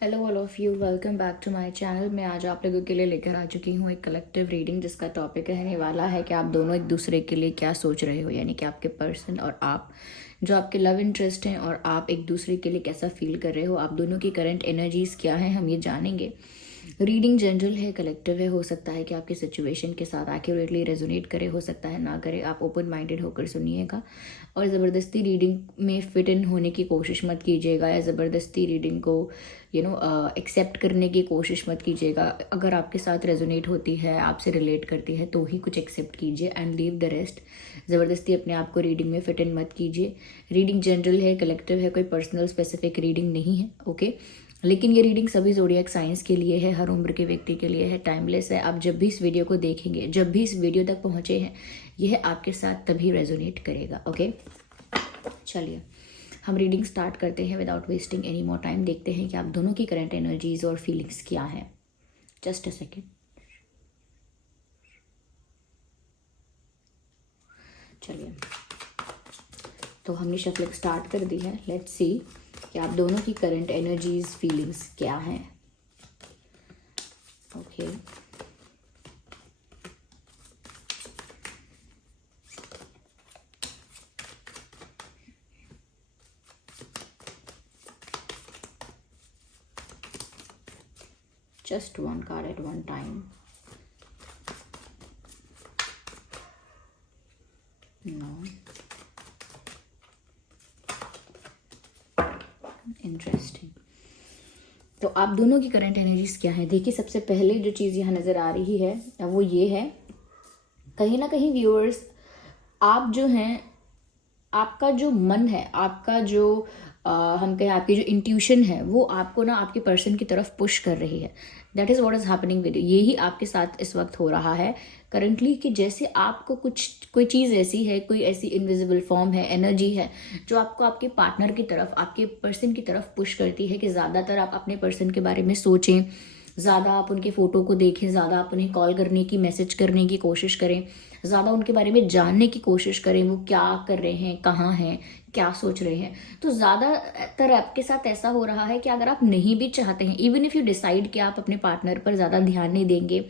Hello all of you, welcome back to my channel. मैं आज आप लोगों के लिए लेकर आ चुकी हूँ एक कलेक्टिव रीडिंग जिसका टॉपिक रहने वाला है कि आप दोनों एक दूसरे के लिए क्या सोच रहे हो, यानी कि आपके पर्सन और आप, जो आपके लव इंटरेस्ट हैं, और आप एक दूसरे के लिए कैसा फील कर रहे हो। आप दोनों की करंट एनर्जीज क्या हैं, हम ये जानेंगे। रीडिंग जनरल है, कलेक्टिव है। हो सकता है कि आपकी सिचुएशन के साथ एक्यूरेटली रेजोनेट करे, हो सकता है ना करे। आप ओपन माइंडेड होकर सुनिएगा और ज़बरदस्ती रीडिंग में फिट इन होने की कोशिश मत कीजिएगा, या ज़बरदस्ती रीडिंग को एक्सेप्ट करने की कोशिश मत कीजिएगा। अगर आपके साथ रेजोनेट होती है, आपसे रिलेट करती है, तो ही कुछ एक्सेप्ट कीजिए एंड लीव द रेस्ट। ज़बरदस्ती अपने आप को रीडिंग में फिट इन मत कीजिए। रीडिंग जनरल है, कलेक्टिव है, कोई पर्सनल स्पेसिफिक रीडिंग नहीं है, ओके। लेकिन ये रीडिंग सभी ज़ोडिएक साइंस के लिए है, हर उम्र के व्यक्ति के लिए है, टाइमलेस है। आप जब भी इस वीडियो को देखेंगे, जब भी इस वीडियो तक पहुँचे हैं, यह आपके साथ तभी रेजोनेट करेगा, ओके। चलिए हम रीडिंग स्टार्ट करते हैं without wasting any more time. देखते हैं कि आप दोनों की करंट एनर्जीज और फीलिंग्स क्या हैं। Just a second. चलिए, तो हमने शफलिंग स्टार्ट कर दी है। लेट्स सी कि आप दोनों की करंट एनर्जीज फीलिंग्स क्या हैं, okay. Just one card at one time. No. Interesting. तो आप दोनों की करंट एनर्जीज क्या है? देखिए, सबसे पहले जो चीज़ यहाँ नज़र आ रही है वो ये है, कहीं ना कहीं व्यूअर्स, आप जो हैं, आपका जो मन है, आपका जो हम कहें आपकी जो इंट्यूशन है, वो आपको ना आपके पर्सन की तरफ पुश कर रही है। That is what is happening with you. यही आपके साथ इस वक्त हो रहा है करंटली, कि जैसे आपको कोई चीज़ ऐसी है, कोई ऐसी इनविजिबल फॉर्म है, एनर्जी है, जो आपको आपके पार्टनर की तरफ, आपके पर्सन की तरफ पुश करती है कि ज़्यादातर आप अपने पर्सन के बारे में सोचें, ज़्यादा आप उनकी फ़ोटो को देखें, ज़्यादा आप उन्हें कॉल करने की, मैसेज करने की कोशिश करें, ज़्यादा उनके बारे में जानने की कोशिश करें, वो क्या कर रहे हैं, कहाँ हैं, क्या सोच रहे हैं। तो ज़्यादातर आपके साथ ऐसा हो रहा है कि अगर आप नहीं भी चाहते हैं, इवन इफ़ यू डिसाइड कि आप अपने पार्टनर पर ज़्यादा ध्यान नहीं देंगे,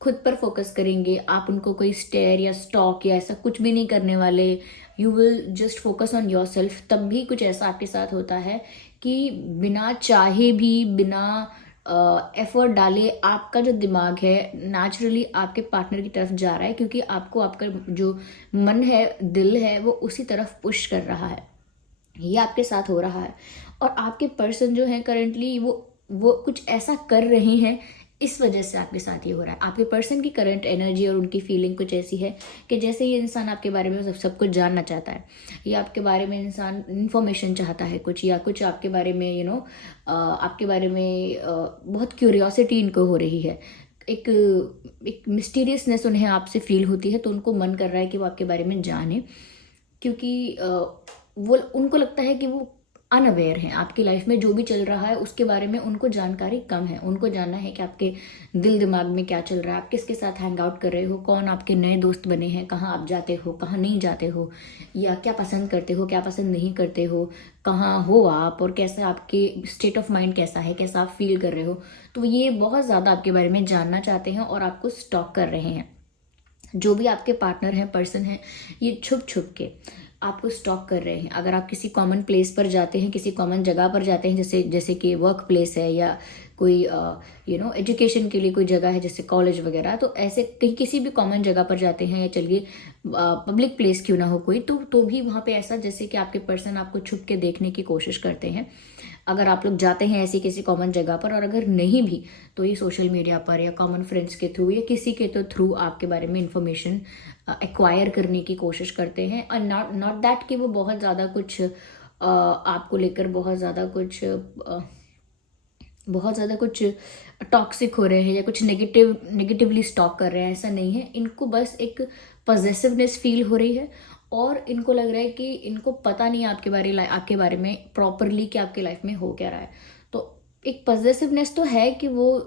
खुद पर फोकस करेंगे, आप उनको कोई स्टेयर या स्टॉक या ऐसा कुछ भी नहीं करने वाले, you will just focus on your self, तब भी कुछ ऐसा आपके साथ होता है कि बिना चाहे भी, बिना एफर्ट डाले, आपका जो दिमाग है नेचुरली आपके पार्टनर की तरफ जा रहा है, क्योंकि आपको आपका जो मन है, दिल है, वो उसी तरफ पुश कर रहा है। ये आपके साथ हो रहा है। और आपके पर्सन जो है करंटली, वो कुछ ऐसा कर रहे हैं, इस वजह से आपके साथ ये हो रहा है। आपके पर्सन की करंट एनर्जी और उनकी फीलिंग कुछ ऐसी है कि जैसे ये इंसान आपके बारे में सब कुछ जानना चाहता है, या आपके बारे में इंसान इन्फॉर्मेशन चाहता है कुछ, या कुछ आपके बारे में आपके बारे में बहुत क्यूरियोसिटी इनको हो रही है, एक एक मिस्टीरियसनेस उन्हें आपसे फील होती है, तो उनको मन कर रहा है कि वो आपके बारे में जाने, क्योंकि वो, उनको लगता है कि वो अनअवेयर हैं, आपकी लाइफ में जो भी चल रहा है उसके बारे में उनको जानकारी कम है। उनको जानना है कि आपके दिल दिमाग में क्या चल रहा है, आप किसके साथ हैंग आउट कर रहे हो, कौन आपके नए दोस्त बने हैं, कहाँ आप जाते हो, कहाँ नहीं जाते हो, या क्या पसंद करते हो, क्या पसंद नहीं करते हो, कहाँ हो आप, और कैसा आपके स्टेट ऑफ माइंड कैसा है, कैसा आप फील कर रहे हो। तो ये बहुत ज़्यादा आपके बारे में जानना चाहते हैं और आपको स्टॉक कर रहे हैं। जो भी आपके पार्टनर हैं, पर्सन हैं, ये छुप छुप के आपको स्टॉक कर रहे हैं। अगर आप किसी कॉमन प्लेस पर जाते हैं, किसी कॉमन जगह पर जाते हैं, जैसे जैसे कि वर्क प्लेस है, या कोई एजुकेशन के लिए कोई जगह है जैसे कॉलेज वगैरह, तो ऐसे कहीं किसी भी कॉमन जगह पर जाते हैं, या चलिए पब्लिक प्लेस क्यों ना हो कोई, तो भी वहाँ पे ऐसा जैसे कि आपके पर्सन आपको छुप के देखने की कोशिश करते हैं। अगर आप लोग जाते हैं ऐसी किसी कॉमन जगह पर, और अगर नहीं भी, तो ये सोशल मीडिया पर या कॉमन फ्रेंड्स के थ्रू या किसी के तो थ्रू आपके बारे में इंफॉर्मेशन एक्वायर करने की कोशिश करते हैं। और नॉट दैट कि वो बहुत ज़्यादा कुछ आपको लेकर बहुत ज़्यादा कुछ टॉक्सिक हो रहे हैं, या कुछ नेगेटिवली स्टॉक कर रहे हैं, ऐसा नहीं है। इनको बस एक पॉजेसिवनेस फील हो रही है, और इनको लग रहा है कि इनको पता नहीं आपके बारे में प्रॉपरली कि आपके लाइफ में हो क्या रहा है। तो एक पॉजेसिवनेस तो है कि वो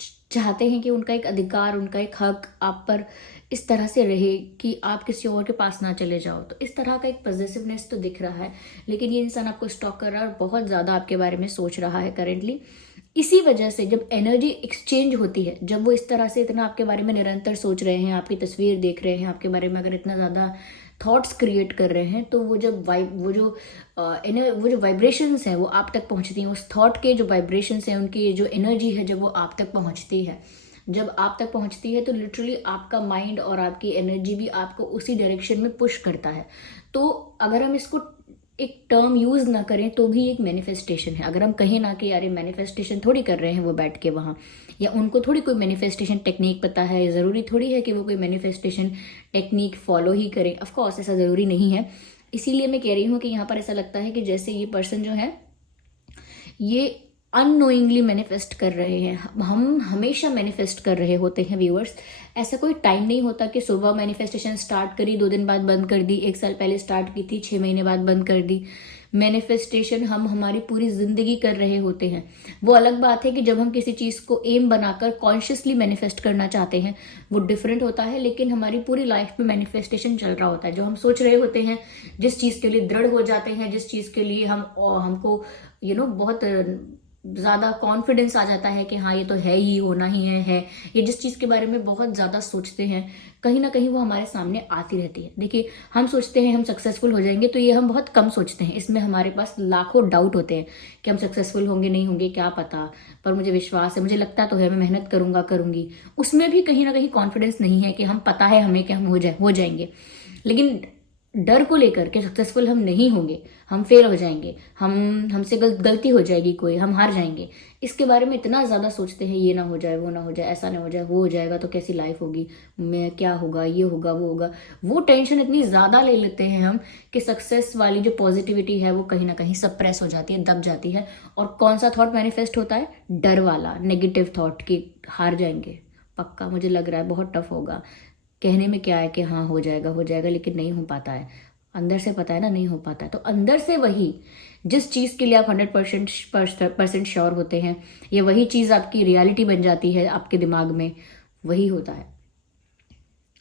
चाहते हैं कि उनका एक अधिकार, उनका एक हक आप पर इस तरह से रहे कि आप किसी और के पास ना चले जाओ। तो इस तरह का एक पॉजेसिवनेस तो दिख रहा है, लेकिन ये इंसान आपको स्टॉक कर रहा है और बहुत ज़्यादा आपके बारे में सोच रहा है करेंटली। इसी वजह से जब एनर्जी एक्सचेंज होती है, जब वो इस तरह से इतना आपके बारे में निरंतर सोच रहे हैं, आपकी तस्वीर देख रहे हैं, आपके बारे में अगर इतना ज़्यादा थॉट्स क्रिएट कर रहे हैं, तो वो जब वो जो वाइब्रेशंस हैं वो आप तक पहुंचती हैं। उस थॉट के जो वाइब्रेशंस हैं, उनकी जो एनर्जी है, जब वो आप तक पहुंचती है, जब आप तक पहुंचती है, तो लिटरली आपका माइंड और आपकी एनर्जी भी आपको उसी डायरेक्शन में पुश करता है। तो अगर हम इसको एक टर्म यूज ना करें तो भी एक मैनिफेस्टेशन है। अगर हम कहें ना कि यार मैनिफेस्टेशन थोड़ी कर रहे हैं वो बैठ के वहाँ, या उनको थोड़ी कोई मैनिफेस्टेशन टेक्निक पता है, ज़रूरी थोड़ी है कि वो कोई मैनिफेस्टेशन टेक्निक फॉलो ही करें। ऑफ कोर्स ऐसा ज़रूरी नहीं है। इसीलिए मैं कह रही हूँ कि यहाँ पर ऐसा लगता है कि जैसे ये पर्सन जो है ये अननोइंगली मैनिफेस्ट कर रहे हैं। हम हमेशा मैनिफेस्ट कर रहे होते हैं व्यूअर्स। ऐसा कोई टाइम नहीं होता कि सुबह मैनिफेस्टेशन स्टार्ट करी, 2 दिन बाद बंद कर दी, 1 साल पहले स्टार्ट की थी, 6 महीने बाद बंद कर दी। मैनिफेस्टेशन हम हमारी पूरी जिंदगी कर रहे होते हैं। वो अलग बात है कि जब हम किसी चीज़ को एम बनाकर कॉन्शियसली मैनिफेस्ट करना चाहते हैं, वो डिफरेंट होता है। लेकिन हमारी पूरी लाइफ में मैनिफेस्टेशन चल रहा होता है। जो हम सोच रहे होते हैं, जिस चीज़ के लिए दृढ़ हो जाते हैं, जिस चीज़ के लिए हमको बहुत ज़्यादा कॉन्फिडेंस आ जाता है कि हाँ ये तो है ही, होना ही है, ये जिस चीज़ के बारे में बहुत ज़्यादा सोचते हैं, कहीं ना कहीं वो हमारे सामने आती रहती है। देखिए, हम सोचते हैं हम सक्सेसफुल हो जाएंगे, तो ये हम बहुत कम सोचते हैं। इसमें हमारे पास लाखों डाउट होते हैं कि हम सक्सेसफुल होंगे नहीं होंगे क्या पता, पर मुझे विश्वास है, मुझे लगता तो है, मैं मेहनत करूंगी। उसमें भी कहीं ना कहीं कॉन्फिडेंस नहीं है कि हम पता है हमें कि हम हो जाएंगे। लेकिन डर को लेकर के सक्सेसफुल हम नहीं होंगे, हम फेल हो जाएंगे, हमसे गलती हो जाएगी कोई, हम हार जाएंगे, इसके बारे में इतना ज़्यादा सोचते हैं। ये ना हो जाए, वो ना हो जाए, ऐसा ना हो जाए, वो हो जाएगा तो कैसी लाइफ होगी, मैं क्या होगा, ये होगा, वो होगा। वो टेंशन इतनी ज़्यादा ले लेते हैं हम कि सक्सेस वाली जो पॉजिटिविटी है वो कहीं ना कहीं सप्रेस हो जाती है, दब जाती है। और कौन सा थॉट मैनिफेस्ट होता है? डर वाला, नेगेटिव थॉट कि हार जाएंगे, पक्का मुझे लग रहा है बहुत टफ होगा। कहने में क्या है कि हाँ हो जाएगा, लेकिन नहीं हो पाता है। अंदर से पता है ना नहीं हो पाता है। तो अंदर से वही जिस चीज़ के लिए आप 100% श्योर होते हैं, ये वही चीज़ आपकी रियलिटी बन जाती है आपके दिमाग में, वही होता है।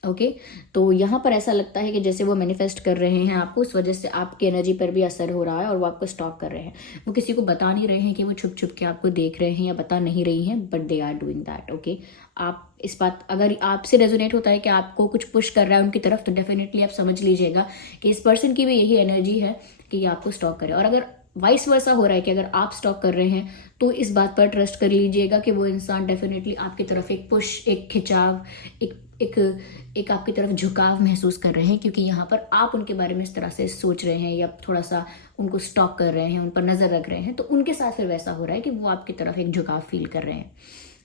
ओके तो यहाँ पर ऐसा लगता है कि जैसे वो मैनिफेस्ट कर रहे हैं आपको, उस वजह से आपकी एनर्जी पर भी असर हो रहा है और वो आपको स्टॉक कर रहे हैं। वो किसी को बता नहीं रहे हैं कि वो छुप छुप के आपको देख रहे हैं या बता नहीं रही हैं, but they are doing that. Okay, आप इस बात, अगर आपसे रेजोनेट होता है कि आपको कुछ पुश कर रहा है उनकी तरफ, तो डेफिनेटली आप समझ लीजिएगा कि इस पर्सन की भी यही एनर्जी है कि ये आपको स्टॉक करे। और अगर वाइस वर्सा हो रहा है कि अगर आप स्टॉक कर रहे हैं, तो इस बात पर ट्रस्ट कर लीजिएगा कि वो इंसान डेफिनेटली आपकी तरफ एक पुश, एक खिंचाव, एक आपकी तरफ झुकाव महसूस कर रहे हैं, क्योंकि यहाँ पर आप उनके बारे में इस तरह से सोच रहे हैं या थोड़ा सा उनको स्टॉक कर रहे हैं, उन पर नजर रख रहे हैं, तो उनके साथ फिर वैसा हो रहा है कि वो आपकी तरफ एक झुकाव फील कर रहे हैं।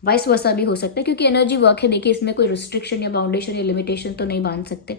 वाइस वर्सा भी हो सकता है, क्योंकि एनर्जी वर्क है। देखिए, इसमें कोई रिस्ट्रिक्शन या बाउंडेशन या लिमिटेशन तो नहीं बांध सकते।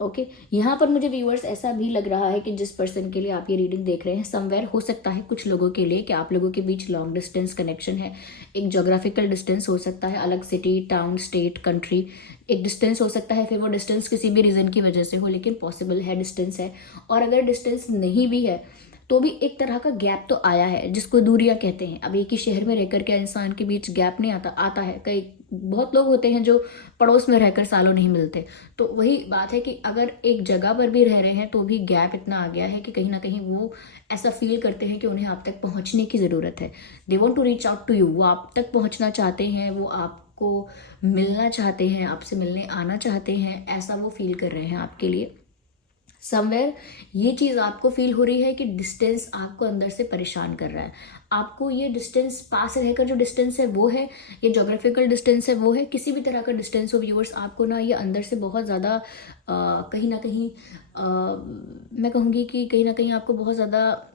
ओके, यहाँ पर मुझे व्यूअर्स ऐसा भी लग रहा है कि जिस पर्सन के लिए आप ये रीडिंग देख रहे हैं, समवेयर हो सकता है कुछ लोगों के लिए कि आप लोगों के बीच लॉन्ग डिस्टेंस कनेक्शन है। एक जोग्राफिकल डिस्टेंस हो सकता है, अलग सिटी, टाउन, स्टेट, कंट्री, एक डिस्टेंस हो सकता है। फिर वो डिस्टेंस किसी भी रीज़न की वजह से हो, लेकिन पॉसिबल है, डिस्टेंस है। और अगर डिस्टेंस नहीं भी है तो भी एक तरह का गैप तो आया है, जिसको दूरियां कहते हैं। अब एक ही शहर में रहकर के इंसान के बीच गैप नहीं आता है। कई बहुत लोग होते हैं जो पड़ोस में रहकर सालों नहीं मिलते। तो वही बात है कि अगर एक जगह पर भी रह रहे हैं तो भी गैप इतना आ गया है कि कहीं ना कहीं वो ऐसा फील करते हैं कि उन्हें आप तक पहुंचने की ज़रूरत है। They want to reach out to you, वो आप तक पहुंचना चाहते हैं, वो आपको मिलना चाहते हैं, आपसे मिलने आना चाहते हैं, ऐसा वो फील कर रहे हैं आपके लिए। समवेयर ये चीज़ आपको फील हो रही है कि डिस्टेंस आपको अंदर से परेशान कर रहा है। आपको ये डिस्टेंस, पास रहकर जो डिस्टेंस है वो है, ये जोग्राफिकल डिस्टेंस है वो है, किसी भी तरह का डिस्टेंस हो व्यूअर्स, आपको ना ये अंदर से बहुत ज़्यादा कहीं ना कहीं मैं कहूँगी कि कहीं ना कहीं आपको बहुत ज़्यादा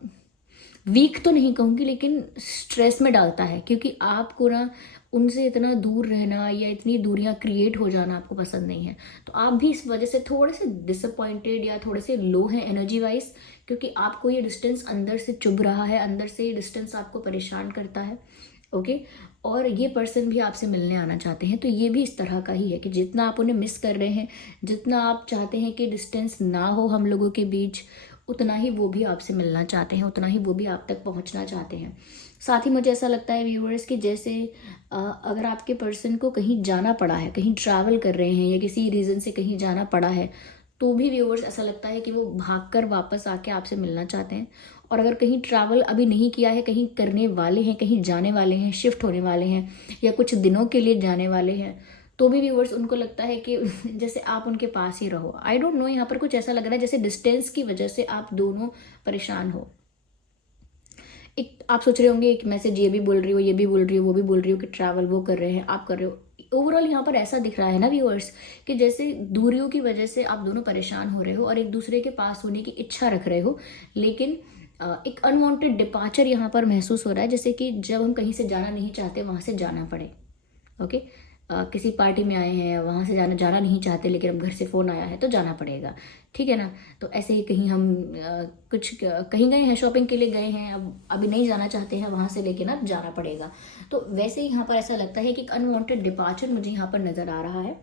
वीक तो नहीं कहूँगी, लेकिन स्ट्रेस में डालता है, क्योंकि आपको ना उनसे इतना दूर रहना या इतनी दूरियां क्रिएट हो जाना आपको पसंद नहीं है। तो आप भी इस वजह से थोड़े से डिसअपॉइंटेड या थोड़े से लो हैं एनर्जी वाइज, क्योंकि आपको ये डिस्टेंस अंदर से चुभ रहा है, अंदर से ये डिस्टेंस आपको परेशान करता है। ओके, और ये पर्सन भी आपसे मिलने आना चाहते हैं, तो ये भी इस तरह का ही है कि जितना आप उन्हें मिस कर रहे हैं, जितना आप चाहते हैं कि डिस्टेंस ना हो हम लोगों के बीच, उतना ही वो भी आपसे मिलना चाहते हैं, उतना ही वो भी आप तक पहुंचना चाहते हैं। साथ ही मुझे ऐसा लगता है व्यूअर्स कि जैसे अगर आपके पर्सन को कहीं जाना पड़ा है, कहीं ट्रैवल कर रहे हैं या किसी रीज़न से कहीं जाना पड़ा है, तो भी व्यूअर्स ऐसा लगता है कि वो भागकर वापस आके आपसे मिलना चाहते हैं। और अगर कहीं ट्रैवल अभी नहीं किया है, कहीं करने वाले हैं, कहीं जाने वाले हैं, शिफ्ट होने वाले हैं या कुछ दिनों के लिए जाने वाले हैं, तो भी व्यूअर्स उनको लगता है कि जैसे आप उनके पास ही रहो। आई डोंट नो, यहाँ पर कुछ ऐसा लग रहा है जैसे डिस्टेंस की वजह से आप दोनों परेशान हो। एक आप सोच रहे होंगे एक मैसेज ये भी बोल रही हो, ये भी बोल रही हो, वो भी बोल रही हो कि ट्रैवल वो कर रहे हैं, आप कर रहे हो। ओवरऑल यहाँ पर ऐसा दिख रहा है ना व्यूअर्स कि जैसे दूरियों की वजह से आप दोनों परेशान हो रहे हो और एक दूसरे के पास होने की इच्छा रख रहे हो, लेकिन एक अनवांटेड डिपार्चर यहाँ पर महसूस हो रहा है, जैसे कि जब हम कहीं से जाना नहीं चाहते वहाँ से जाना पड़े। ओके, किसी पार्टी में आए हैं, वहाँ से जाना नहीं चाहते, लेकिन अब घर से फ़ोन आया है तो जाना पड़ेगा, ठीक है ना। तो ऐसे ही कहीं हम कहीं गए हैं, शॉपिंग के लिए गए हैं, अब अभी नहीं जाना चाहते हैं वहाँ से, लेकिन अब जाना पड़ेगा। तो वैसे ही यहाँ पर ऐसा लगता है कि एक अनवांटेड डिपार्चर मुझे यहाँ पर नज़र आ रहा है।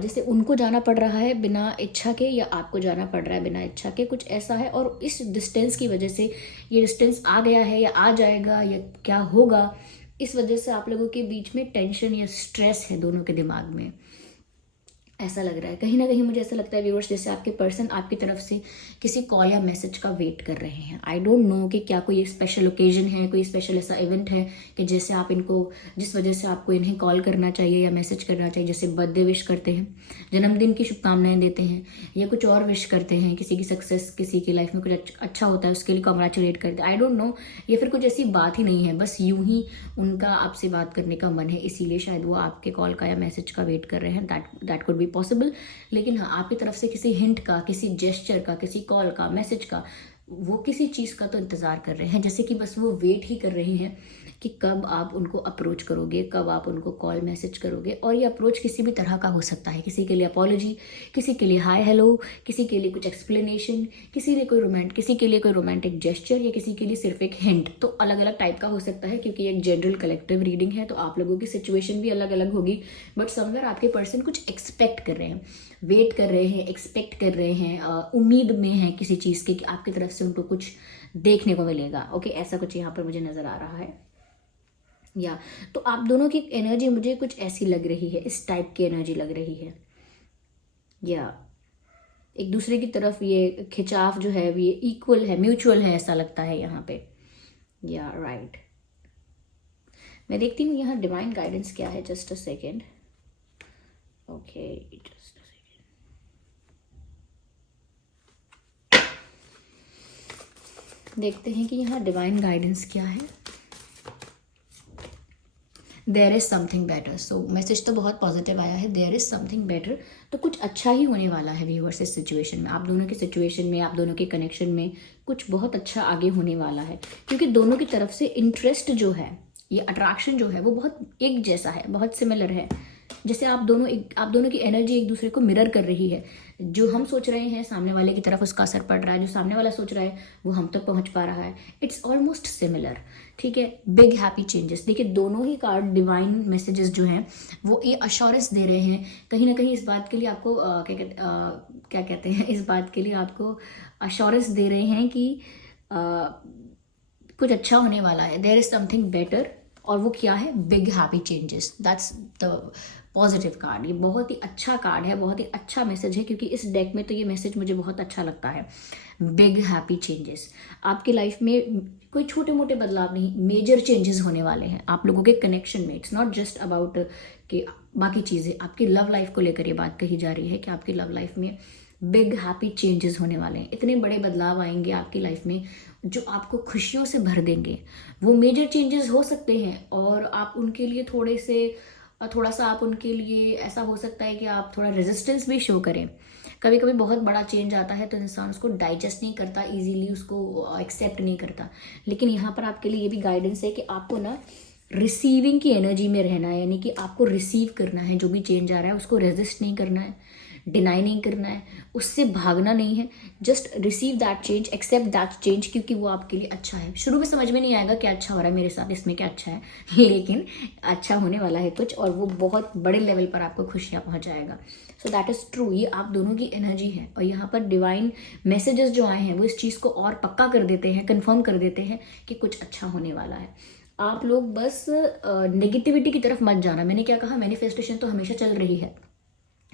जैसे उनको जाना पड़ रहा है बिना इच्छा के, या आपको जाना पड़ रहा है बिना इच्छा के, कुछ ऐसा है। और इस डिस्टेंस की वजह से, ये डिस्टेंस आ गया है या आ जाएगा या क्या होगा, इस वजह से आप लोगों के बीच में टेंशन या स्ट्रेस है दोनों के दिमाग में, ऐसा लग रहा है। कहीं ना कहीं मुझे ऐसा लगता है व्यूअर्स जैसे आपके पर्सन आपकी तरफ से किसी कॉल या मैसेज का वेट कर रहे हैं। आई डोंट नो कि क्या कोई स्पेशल ओकेजन है, कोई स्पेशल ऐसा इवेंट है कि जैसे आप इनको, जिस वजह से आपको इन्हें कॉल करना चाहिए या मैसेज करना चाहिए। जैसे बर्थडे विश करते हैं, जन्मदिन की शुभकामनाएं देते हैं, या कुछ और विश करते हैं, किसी की सक्सेस, किसी की लाइफ में कुछ अच्छा होता है उसके लिए कॉन्ग्रेचुलेट करते हैं। आई डोंट नो, या फिर कुछ ऐसी बात ही नहीं है, बस यूं ही उनका आपसे बात करने का मन है, इसीलिए शायद वो आपके कॉल का या मैसेज का वेट कर रहे हैं। That could be possible. लेकिन हाँ, आपकी तरफ से किसी हिंट का, किसी जेस्चर का, किसी कॉल का, मैसेज का, वो किसी चीज़ का तो इंतज़ार कर रहे हैं, जैसे कि बस वो वेट ही कर रहे हैं कि कब आप उनको अप्रोच करोगे, कब आप उनको कॉल मैसेज करोगे। और ये अप्रोच किसी भी तरह का हो सकता है, किसी के लिए अपॉलॉजी, किसी के लिए हाय हेलो, किसी के लिए कुछ एक्सप्लेनेशन, किसी के लिए कोई रोमांटिक जेस्चर, या किसी के लिए सिर्फ एक हिंट। तो अलग अलग टाइप का हो सकता है, क्योंकि एक जनरल कलेक्टिव रीडिंग है, तो आप लोगों की सिचुएशन भी अलग अलग होगी। बट समवेयर आपके पर्सन कुछ एक्सपेक्ट कर रहे हैं, वेट कर रहे हैं, एक्सपेक्ट कर रहे हैं, उम्मीद में है किसी चीज़ की कि आपकी तरफ से उनको कुछ देखने को मिलेगा। ओके, ऐसा कुछ यहाँ पर मुझे नज़र आ रहा है। या तो आप दोनों की एनर्जी मुझे कुछ ऐसी लग रही है, इस टाइप की एनर्जी लग रही है। या एक दूसरे की तरफ ये खिंचाव जो है ये इक्वल है, म्यूचुअल है, ऐसा लगता है यहाँ पे। या राइट, मैं देखती हूँ यहाँ डिवाइन गाइडेंस क्या है। Just a second. Okay, just a second. देखते हैं कि यहाँ डिवाइन गाइडेंस क्या है। There is something better. So message तो बहुत पॉजिटिव आया है, देयर इज़ समथिंग बेटर। तो कुछ अच्छा ही होने वाला है व्यूअर्स इस सिचुएशन में, आप दोनों की सिचुएशन में, आप दोनों के कनेक्शन में कुछ बहुत अच्छा आगे होने वाला है। क्योंकि दोनों की तरफ से इंटरेस्ट जो है, ये अट्रैक्शन जो है, वो बहुत एक जैसा है, बहुत सिमिलर है। जैसे आप दोनों की एनर्जी एक दूसरे को मिरर कर रही है। जो हम सोच रहे हैं सामने वाले की तरफ उसका असर पड़ रहा है, जो सामने वाला सोच रहा है वो हम तक पहुंच पा रहा है। इट्स ऑलमोस्ट सिमिलर, ठीक है। Big happy changes. देखिए दोनों ही कार्ड डिवाइन मैसेजेस जो हैं वो ये अश्योरेंस दे रहे हैं कहीं ना कहीं इस बात के लिए आपको क्या कहते हैं, इस बात के लिए आपको अश्योरेंस दे रहे हैं कि कुछ अच्छा होने वाला है। There is something better. और वो क्या है? Big happy changes. That's the positive card. ये बहुत ही अच्छा कार्ड है, बहुत ही अच्छा मैसेज है, क्योंकि इस डेक में तो ये मैसेज मुझे बहुत अच्छा लगता है। Big happy changes. आपकी लाइफ में कोई छोटे मोटे बदलाव नहीं, मेजर चेंजेस होने वाले हैं आप लोगों के कनेक्शन में। इट्स नॉट जस्ट अबाउट कि बाकी चीज़ें, आपकी लव लाइफ को लेकर ये बात कही जा रही है कि आपकी लव लाइफ में बिग हैप्पी चेंजेस होने वाले हैं। इतने बड़े बदलाव आएंगे आपकी लाइफ में जो आपको खुशियों से भर देंगे। वो मेजर चेंजेस हो सकते हैं और आप उनके लिए थोड़ा सा आप उनके लिए ऐसा हो सकता है कि आप थोड़ा रेजिस्टेंस भी शो करें। कभी कभी बहुत बड़ा चेंज आता है तो इंसान उसको डाइजेस्ट नहीं करता, इजीली उसको एक्सेप्ट नहीं करता। लेकिन यहाँ पर आपके लिए ये भी गाइडेंस है कि आपको ना रिसीविंग की एनर्जी में रहना है, यानी कि आपको रिसीव करना है जो भी चेंज आ रहा है, उसको रेजिस्ट नहीं करना है, डिनाई नहीं करना है, उससे भागना नहीं है। Just receive that change, accept that change, क्योंकि वो आपके लिए अच्छा है। शुरू में समझ में नहीं आएगा क्या अच्छा हो रहा है मेरे साथ, इसमें क्या अच्छा है, लेकिन अच्छा होने वाला है कुछ, और वो बहुत बड़े लेवल पर आपको खुशियाँ पहुँचाएगा। So that is true. ये आप दोनों की एनर्जी है और यहाँ पर डिवाइन मैसेजेस जो आए हैं वो इस चीज़ को और पक्का कर देते हैं, कन्फर्म कर देते हैं कि कुछ अच्छा होने वाला है। आप लोग बस नेगेटिविटी की तरफ मत जाना। मैंने क्या कहा, मैनिफेस्टेशन तो हमेशा चल रही है,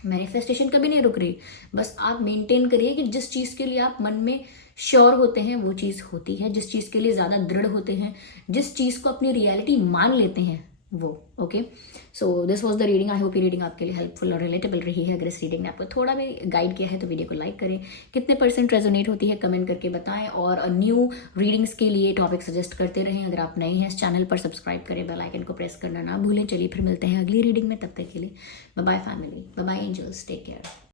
मैनिफेस्टेशन कभी नहीं रुक रही, बस आप मेंटेन करिए कि जिस चीज़ के लिए आप मन में श्योर होते हैं वो चीज़ होती है, जिस चीज़ के लिए ज़्यादा दृढ़ होते हैं, जिस चीज़ को अपनी रियलिटी मान लेते हैं वो। Okay, so this was the reading. I hope ये रीडिंग आपके लिए हेल्पफुल और रिलेटेबल रही है। अगर इस रीडिंग ने आपको थोड़ा भी गाइड किया है तो वीडियो को लाइक करें। कितने % रेजोनेट होती है कमेंट करके बताएं, और न्यू रीडिंग्स के लिए टॉपिक सजेस्ट करते रहें। अगर आप नए हैं इस चैनल पर, सब्सक्राइब करें, बेल आइकन को प्रेस करना ना भूलें। चलिए फिर मिलते हैं अगली रीडिंग में, तब तक के लिए bye bye family, bye bye angels, take care.